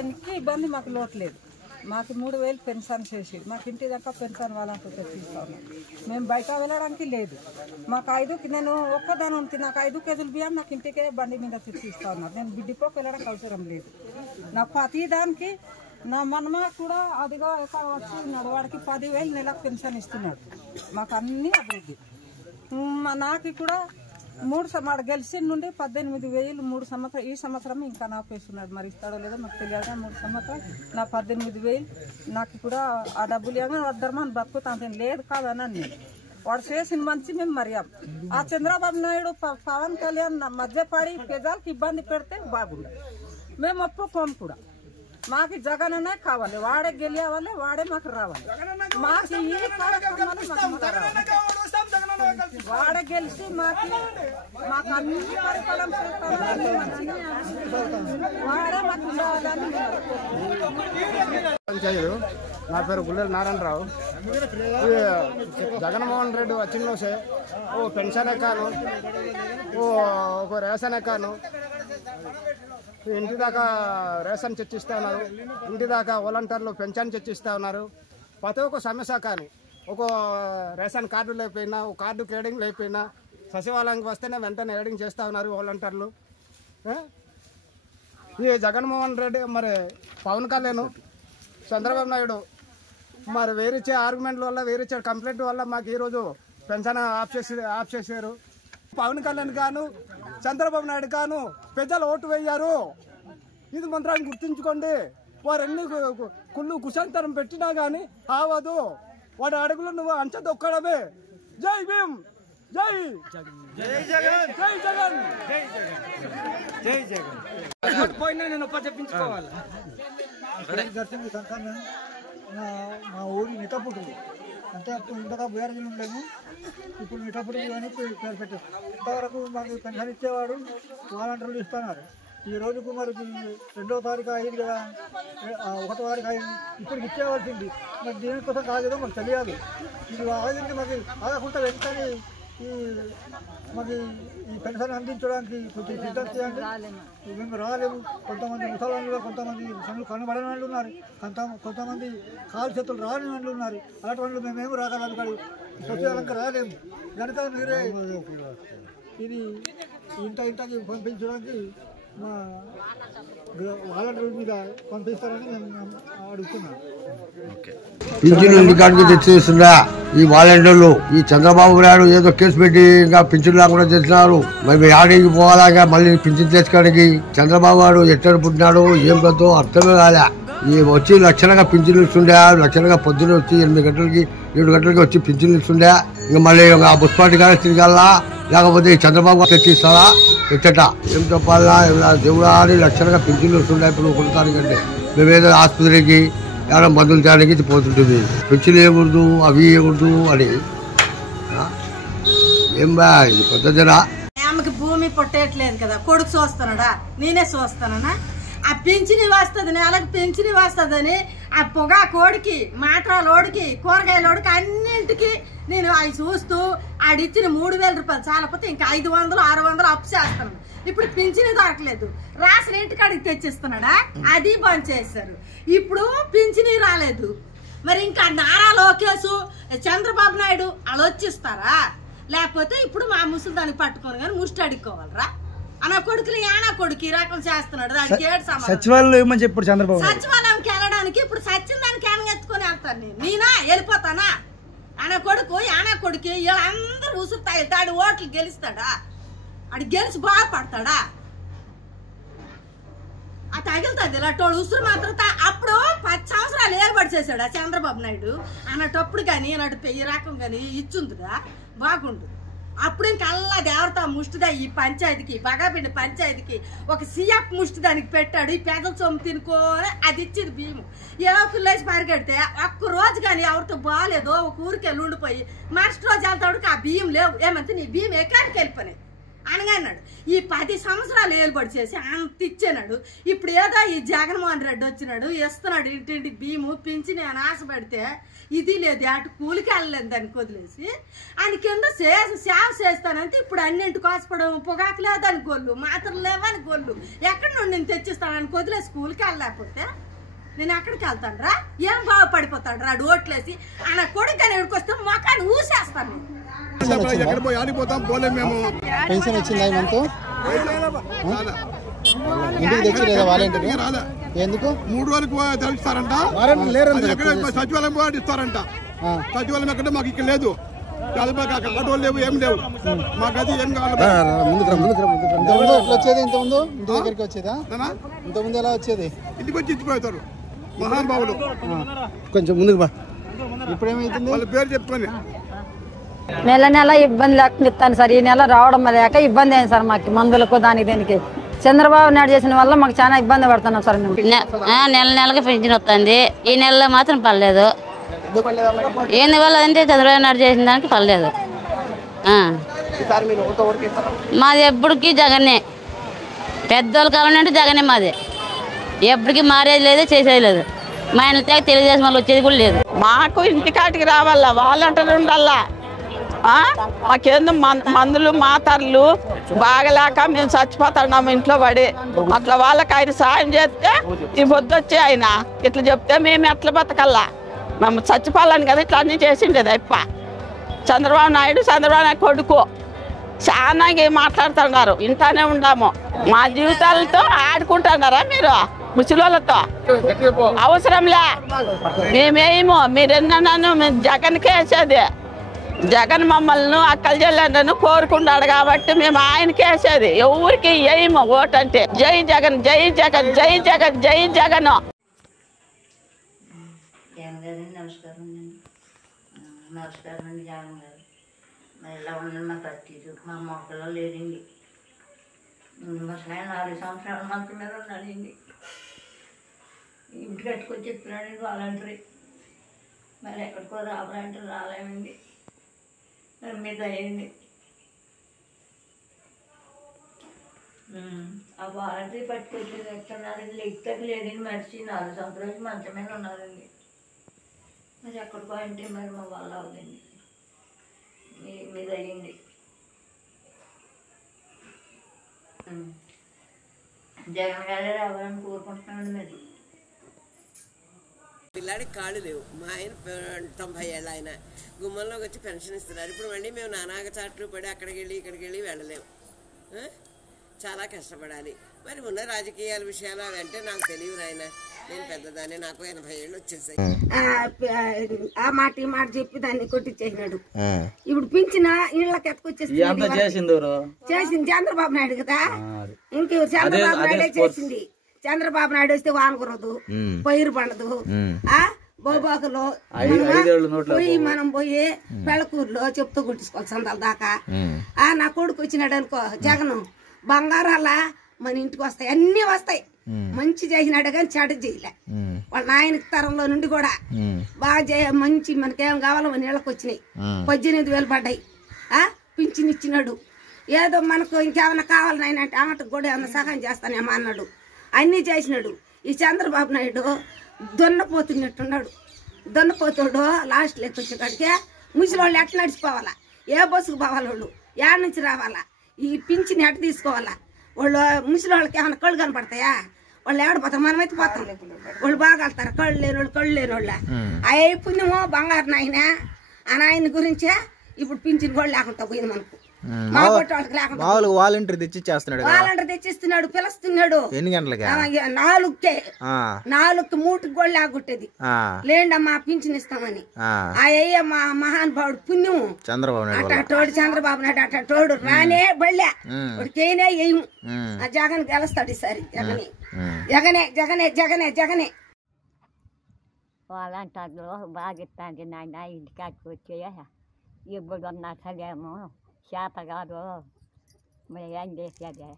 ఎన్ని ఇబ్బంది మాకు లోటు లేదు. మాకు 3000 పెన్షన్ చేసి మాకు ఇంటి దాకా పెన్షన్ వాళ్ళంతా తెచ్చిస్తాను. మేము బయట వెళ్ళడానికి లేదు. మాకు 5కి నేను ఒక్కదాని ఉంటుంది. నాకు 5 కేజీలు బియ్యం నాకు ఇంటికే బండి మీద తెచ్చిస్తా ఉన్నారు. నేను బిడ్డిపోకి వెళ్ళడానికి అవసరం లేదు. నాకు ప్రతి దానికి నా మనమ కూడా అదిగా వచ్చి నడవాడికి 10,000 నెలకు పెన్షన్ ఇస్తున్నాడు. మాకు అన్నీ అభివృద్ధి. నాకు కూడా 3 సంవత్సరాలు గెలిచిన నుండి 18,000 3 సంవత్సరాలు. ఈ సంవత్సరం ఇంకా నాకు వేస్తున్నాడు. మరి ఇస్తాడో లేదో మాకు తెలియదు. 3 సంవత్సరాలు నా 18,000 నాకు కూడా ఆ డబ్బులు ఏమో వద్దరమని బతుకుతాను లేదు కాదని నేను వాడు చేసిన మంచి మేము మర్యాం. ఆ చంద్రబాబు నాయుడు పవన్ కళ్యాణ్ మధ్యపడి ప్రజలకు ఇబ్బంది పెడితే బాగుంది. మేము ఒప్పుకోము కూడా. మాకు జగన్ అనే కావాలి. వాడే గెలియాలి. వాడే మాకు రావాలి. మాకు ఈ వాడే గెలిచి మాకు అన్ని పరిపాలన వాడే మాకు ఉండాలని. నా పేరు గుల్లెల నారాయణరావు. జగన్మోహన్ రెడ్డి వచ్చిన ఓ పెన్షన్ ఎక్కాను, ఒక రేషన్ ఎక్కాను. ఇంటి దాకా రేషన్ చర్చిస్తూ ఉన్నారు. ఇంటి దాకా వాలంటీర్లు పెన్షన్ చర్చిస్తూ ఉన్నారు. ప్రతి ఒక్క సమస్య కానీ ఒక రేషన్ కార్డు లేకపోయినా, ఒక కార్డు క్రేడింగ్ లేకపోయినా సచివాలయానికి వస్తేనే వెంటనే ఏడింగ్ చేస్తూ ఉన్నారు వాలంటీర్లు. ఈ జగన్మోహన్ రెడ్డి మరి పవన్ కళ్యాణ్ చంద్రబాబు నాయుడు మరి వేరిచ్చే ఆర్గ్యుమెంట్ల వల్ల, వేరిచ్చే కంప్లైంట్ వల్ల మాకు ఈరోజు పెన్షన్ ఆఫ్ చేశారు. పవన్ కళ్యాణ్ గాను చంద్రబాబు నాయుడు గాను ప్రజలు ఓటు వేయారు. ఇది మంత్రాన్ని గుర్తుంచుకోండి. వారు ఎన్ని కుళ్ళు కుశాంతరం పెట్టినా కానీ ఆవదు. వాడి అడుగులు నువ్వు అంచదొక్కడమే. జై భీమ్, జై జగన్, జై జగన్, జై జగన్, జై జగన్. పోయినా నేను చెప్పించుకోవాలి. మా ఊరి మిఠాపుట్టు అంటే అప్పుడు ఇంతగా బోయారజీలు ఉండలేము. ఇప్పుడు మిఠాపుట్టు కానీ పేరు పెట్టారు. ఇంతవరకు మాకు పెన్షన్ ఇచ్చేవాడు వాలంటీర్లు ఇస్తున్నారు. ఈ రోజుకు మరి 2వ తారీఖు అయింది కదా, 1వ తారీఖు అయింది. ఇప్పటికి ఇచ్చేవాల్సింది. మరి దీనికోసం కాలేదో మాకు తెలియదు. ఇది ఆగింది. మాకు ఆగకుండా వెంటనే మాకు ఈ పెన్షన్ అందించడానికి కొంచెం సిద్ధం చేయండి. మేము రాలేము. కొంతమంది ముసలాళ్ళు, కొంతమంది పనులు కనబడని వాళ్ళు ఉన్నారు, కొంతమంది కాలు చేతులు రాని వాళ్ళు ఉన్నారు. అలాంటి వాళ్ళు మేమేమి రాగలం కానీ సచివాలయంగా రాలేము. కనుక మీరే ఇది ఇంటికి పంపించడానికి మా వాలంటీర్ మీద పంపిస్తారని మేము అడుగుతున్నాం. పింఛన్లు ఇంటికాడికి తెచ్చిస్తున్నా ఈ వాలంటీర్లు. ఈ చంద్రబాబు నాయుడు ఏదో కేసు పెట్టి ఇంకా పింఛన్ లేకుండా చేస్తున్నారు. మరి ఆడికి పోవాలా మళ్ళీ పింఛన్ తెచ్చుకోవడానికి. చంద్రబాబు నాయుడు ఎక్కడ పుట్టినాడు ఏం కదో అర్థమే కాలే. ఈ వచ్చి లక్షణంగా పింఛన్లు ఇస్తుండే, లక్షణంగా పొద్దున్న వచ్చి 8 గంటలకి 7 గంటలకి వచ్చి పింఛన్లు ఇస్తుండే. ఇంకా మళ్ళీ ఆ బుస్పాటి కానీ తిరగాలా, లేకపోతే ఈ చంద్రబాబు తెచ్చిస్తారా ఎచ్చట ఏం చెప్పాలా. దేవుడా అని లక్షణంగా పింఛన్లు వస్తుండే. ఇప్పుడు కొడతానికంటే మేమేదో ఆసుపత్రికి ఏమైనా మందులు తేడానికి పోతుంటుంది. పెన్షన్ వేయకూడదు, అవి వేయకూడదు అని. ఏం బా ఇది పద్ధతిరా. ఆమెకి భూమి పొట్టేయట్లేదు కదా, కొడుకు చూస్తున్నాడా, నేనే చూస్తానా. ఆ పింఛని వస్తుంది, నెలకు పింఛని వస్తుందని ఆ పొగా కోడికి, మాట్రాలోడికి, కూరగాయలోడికి అన్నింటికి నేను అవి చూస్తూ ఆడిచ్చిన 3,000 రూపాయలు చాలపోతే ఇంకా 500 600 అప్పు చేస్తాను. ఇప్పుడు పింఛని దొరకలేదు, రాసిన ఇంటికాడికి తెచ్చిస్తున్నాడా, అది బంద్ చేశారు. ఇప్పుడు పింఛని రాలేదు. మరి ఇంకా నారా లోకేష్, చంద్రబాబు నాయుడు వాళ్ళు వచ్చిస్తారా? లేకపోతే ఇప్పుడు మా ముసలి దానికి పట్టుకొని కానీ ముష్టి అడుక్కోవాలరా? అన్న కొడుకులు యానా కొడుకు ఈ రకం చేస్తున్నాడు. దానికి ఏడు సచివాలయం చెప్పాడు చంద్రబాబు. సచివాలయంకి వెళ్ళడానికి ఇప్పుడు సచిన్ దానికి ఎత్తుకొని వెళ్తాను నేనా వెళ్ళిపోతానా? అన్న కొడుకు యానా కొడుకు వీళ్ళందరూ ఉసురుతాయి. తాడు ఓట్లు గెలుస్తాడా? అడి గెలిచి బాగుపడతాడా? ఆ తగిలుతుంది ఇలాంటి ఉసురు మాత్రం. అప్పుడు 10 సంవత్సరాలు ఏర్పాటు చేశాడు ఆ చంద్రబాబు నాయుడు. అన్నటప్పుడు కానీ అన్నట్టు ఈ రకం కానీ ఇచ్చుందిగా బాగుండు. అప్పుడు ఇంకల్లా దేవత ముష్టిదా ఈ పంచాయతీకి, బగాపిండి పంచాయతీకి ఒక సీఎఫ్ ముష్టి దానికి పెట్టాడు. ఈ పెదల సొమ్ము తినుకోని అది ఇచ్చింది భీము. ఏవో పిల్లేసి పరిగెడితే ఒక్క రోజు కానీ ఎవరితో బాగాలేదో ఒక ఊరికి వెళ్ళి ఉండిపోయి మరుసటి రోజు వెళ్తాడు ఆ బియ్యం లేవు. ఏమంటే నీ బియ్యం ఎక్కడికి వెళ్ళిపోయినాయి అనగన్నాడు. ఈ 10 సంవత్సరాలు ఏలుబడి చేసి అంత ఇచ్చాడు. ఇప్పుడు ఏదో ఈ జగన్మోహన్ రెడ్డి వచ్చినాడు, ఇస్తున్నాడు ఇంటింటి భీము పింఛని అని ఆశపడితే ఇది లేదు, అటు కూలికి వెళ్ళలేదు దానికి వదిలేసి ఆయన కింద సేవ చేస్తానంటే ఇప్పుడు అన్నింటికి ఆశపడము. పొగాకు లేదని గొల్లు, మాత్రం లేవని గొల్లు, ఎక్కడి నుండి నేను తెచ్చిస్తానని వదిలేసి కూలికి వెళ్ళలేకపోతే నేను ఎక్కడికి వెళ్తాను రా? ఏం బాగుపడిపోతాడు రా ఓట్లేసి ఆయన కొడుకు అని వస్తే మొఖాన్ని ఊసేస్తాను. పెన్షన్ వచ్చిందా మనకు? ఇంటికి తెచ్చిలేదా వాలంటీర్? ఎందుకు 3 రోజులకు తెలుస్తారంట, సచివాలయం పోయి ఇస్తారంట. సచివాలయం ఎక్కడ మాకు ఇక్కడ లేదు, ఆటోలు లేవు, ఏం లేవు, మాకు అది ఏం కావాలి. ఎట్లా వచ్చేది? ఇంతకుముందు ఇంటి దగ్గరికి వచ్చేదా? ఇంతకుముందు ఎలా వచ్చేది? ఇంటికి వచ్చి ఇచ్చిపోతారు మహానుభావులు. కొంచెం ముందుకు బా. ఇప్పుడు ఏమైతుంది? వాళ్ళ పేరు చెప్పుకొని నెల నెల ఇబ్బంది లేకుండా ఇస్తాను సార్. ఈ నెల రావడం లేక ఇబ్బంది అయింది సార్ మాకు, మందులకు దానికి దీనికి. చంద్రబాబు నాయుడు చేసిన వల్ల మాకు చాలా ఇబ్బంది పడుతున్నాం సార్ మేము. నెల నెలకి పెన్షన్ వస్తుంది, ఈ నెలలో మాత్రం పర్లేదు. ఎందువల్ల అంటే చంద్రబాబు నాయుడు చేసిన దానికి పర్లేదు. మాది ఎప్పటికీ జగనే, పెద్దోళ్ళ కాలం అంటే జగనే మాది. ఎప్పటికీ మారేది లేదు, చేసేది లేదు. మా ఇంట్లో తెలుగుదేశం వాళ్ళు వచ్చేది కూడా లేదు. మాకు ఇంటికాటికి రావాలా, వాలంటీర్లు ఉండాలా. మాకేందో మందులు మాతర్లు బాగలేక మేము చచ్చిపోతున్నాము ఇంట్లో పడి. అట్లా వాళ్ళకి ఆయన సాయం చేస్తే ఈ పొద్దుొచ్చి ఆయన ఇట్లా చెప్తే మేము ఎట్లా బతకల్లా? మేము చచ్చిపోవాలని కదా ఇట్లా అన్నీ చేసిండేది అప్ప. చంద్రబాబు నాయుడు కొడుకు చాలా మాట్లాడుతున్నారు, ఇంటానే ఉండాము. మా జీవితాలతో ఆడుకుంటున్నారా మీరు? ముసలితో అవసరంలే, మేమేమో మీరెన్నో జగన్కే వేసేది. జగన్ మమ్మల్ని అక్కల చెల్లెండను కోరుకున్నాడు కాబట్టి మేము ఆయనకే వేసేది. ఎవరికి ఏమో ఓటు అంటే జై జగన్, జై జగన్, జై జగన్, జై జగన్. నమస్కారం అండి జగన్ గారు. మరి ఇలా ఉండండి మా పరిస్థితి. మా మొక్కలో లేదండి, మా 4 సంవత్సరాల మంత్రి మీద ఉన్నాడండి. ఇంటి కట్టుకొని చెప్తున్నాడండి వాలంటరీ. మరి ఎక్కడికో రావాలంటే రాలేమండి. మరి మీద అయ్యింది ఆ వాలంటరీ పట్టుకొచ్చి ఎక్కడున్నారండి? లెక్కకి లేదండి. మనిషి 4 సంవత్సరాలు మంచం మీద ఉన్నారండి. మరి ఎక్కడికో అంటే మరి మా వల్ల అవుదండి. మీద అయ్యింది. జగన్ గారే రావాలని కోరుకుంటున్నామండి. మరి పిల్లాడికి కాళ్ళు లేవు. మా ఆయన 90 ఏళ్ళ ఆయన గుమ్మంలోకి వచ్చి పెన్షన్ ఇస్తున్నారు. ఇప్పుడు మళ్ళీ మేము నానాగ చాట్లు పడి అక్కడికి వెళ్ళి వెళ్ళలేము. చాలా కష్టపడాలి. మరి ఉన్న రాజకీయాల విషయాలు అవి అంటే నాకు తెలియదు నాయన. నేను పెద్దదాన్ని, నాకు 80 ఏళ్ళు వచ్చేసాయి. ఆ మాట ఈ మాట చెప్పి దాన్ని కొట్టించేసినాడు. ఇప్పుడు పింఛన ఇళ్ళకి ఎత్తుకొచ్చేసింది. చేసింది చంద్రబాబు నాయుడు కదా. ఇంకెవరు? చంద్రబాబు నాయుడే చేసింది. చంద్రబాబు నాయుడు వస్తే వాన కురదు, పైరు పండదు. బోబాకులో మనం పోయి పెళ్ళకూరులో చెప్తూ కొట్టించుకోవాలి సందాల దాకా. నా కొడుకు వచ్చినాడు అనుకో జగన్, బంగారాలా మన ఇంటికి వస్తాయి, అన్ని వస్తాయి. మంచి చేసినాడు కానీ చెడ్డ చేయలే. వాళ్ళ నాయన తరంలో నుండి కూడా బాగా మంచి మనకేం కావాలో మన ఇళ్ళకి వచ్చినాయి. 18,000 పడ్డాయి. పింఛన్ ఇచ్చినాడు. ఏదో మనకు ఇంకేమైనా కావాలి నాయన అంటే ఆమెకు కూడా ఏమన్నా సహాయం చేస్తానేమో అన్నాడు. అన్నీ చేసినాడు. ఈ చంద్రబాబు నాయుడు దున్నపోతున్నట్టున్నాడు. దున్నపోతాడు లాస్ట్ లెక్క వచ్చేకాడికే ముసలి వాళ్ళు ఎట్లా నడిచిపోవాలా? ఏ బస్సుకు పోవాలి? వాళ్ళు ఏడ నుంచి రావాలా? ఈ పింఛన్ ఎట్ట తీసుకోవాలా? వాళ్ళు ముసలి వాళ్ళకి ఏమైనా కళ్ళు కనపడతాయా? వాళ్ళు ఏడపోతారు, మనమైతే పోతాం. వాళ్ళు బాగా వెళ్తారు. కళ్ళు లేని వాళ్ళు, కళ్ళు లేని వాళ్ళ అయ్యే పుణ్యమో బంగారు నాయన. ఆ నాయన గురించే ఇప్పుడు పింఛన్ కూడా లేకుండా పోయింది మనకు. వాలంటీర్ తెచ్చిస్తున్నాడు. వాలంటీర్ తెచ్చిస్తున్నాడు, పిలుస్తున్నాడు. ఎన్ని గంటలకి? 4కే 4కి 3కి కూడా లేకుంటది. లేండమ్మా పింఛన్ ఇస్తామని. అయ్య మా మహానుభావుడు పుణ్యం చంద్రబాబు నాయుడు. అట్టోడు చంద్రబాబు నాయుడు అట్టోడు రానే బళ్ళే వాడికేనే వేయము. ఆ జగన్ గెలుస్తాడు ఈసారి. జగనే జగనే జగనే జగనే జగనే. వాలంటీర్లు బాగా ఇస్తాండి నాయన. ఇంటికాడికి వచ్చే ఇప్పుడు ఉన్న అసలేమో చేత కాదు, మరి ఏం చేసేది?